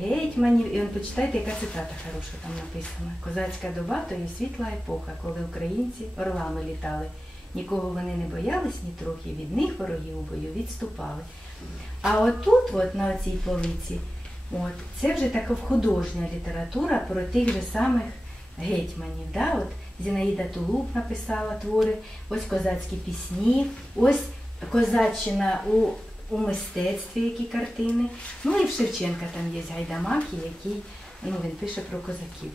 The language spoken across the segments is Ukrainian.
гетьманів, і он почитайте, яка цитата хороша там написана. Козацька доба то є світла епоха, коли українці орлами літали. Нікого вони не боялись ні трохи, від них вороги у бою відступали. А отут, от на цій полиці, от, це вже така художня література про тих же самих гетьманів. Да? От Зінаїда Тулуб написала твори, ось козацькі пісні, ось козаччина у, у мистецтві, які картини. Ну і в Шевченка там є гайдамаки, який ну, він пише про козаків.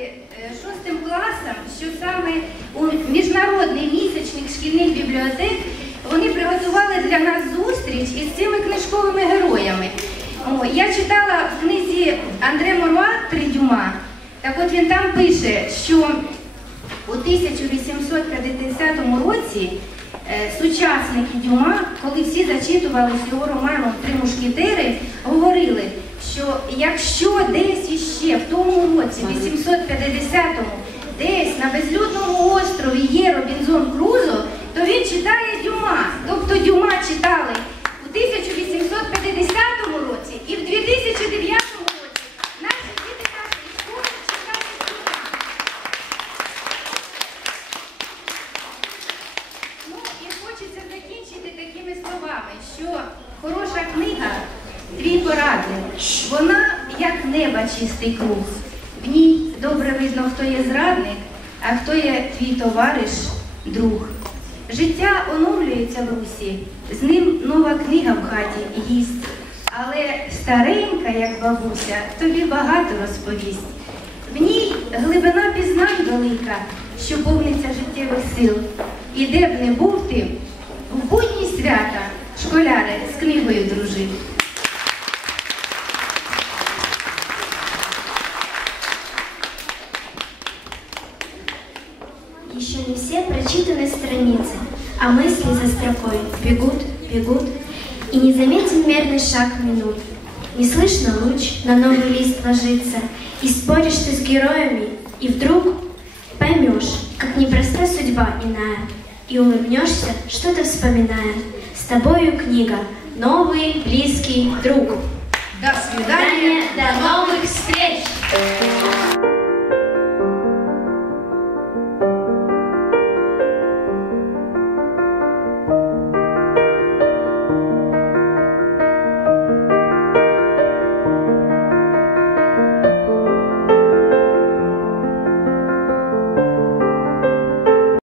Подякувати е, шостим класам, що саме у міжнародний місячник шкільних бібліотек вони приготували для нас зустріч із цими книжковими героями. Я читала в книзі Андре Моруа «Три дюма. Так от він там пише, що у 1850 році е, сучасники Дюма, коли всі зачитувалися його романом Три мушкетери, говорили, що якщо десь іще в тому році, 850-му, десь на безлюдному острові є Робінзон Крузо, то він читає Дюма. Тобто Дюма читали у 1850 році і в 2009 році. Ну хочеться закінчити такими словами, що хороша книга твій порадник. Вона як неба чистий круг. В ній добре видно, хто є зрадник, а хто є твій товариш, друг. Життя оновлюється в русі, з ним нова книга в хаті гість. Але старенька, як бабуся, тобі багато розповість. В ній глибина пізнань велика, що повниться життєвих сил. І де б не був ти, в будні свята школяри з книгою дружив. Мысли за строкой бегут, бегут, и не заметен мерный шаг минут. Не слышно луч на новый лист ложится, и споришь ты с героями, и вдруг поймешь, как непроста судьба иная, и улыбнешься, что-то вспоминая. С тобою книга, новый близкий друг. До свидания. До!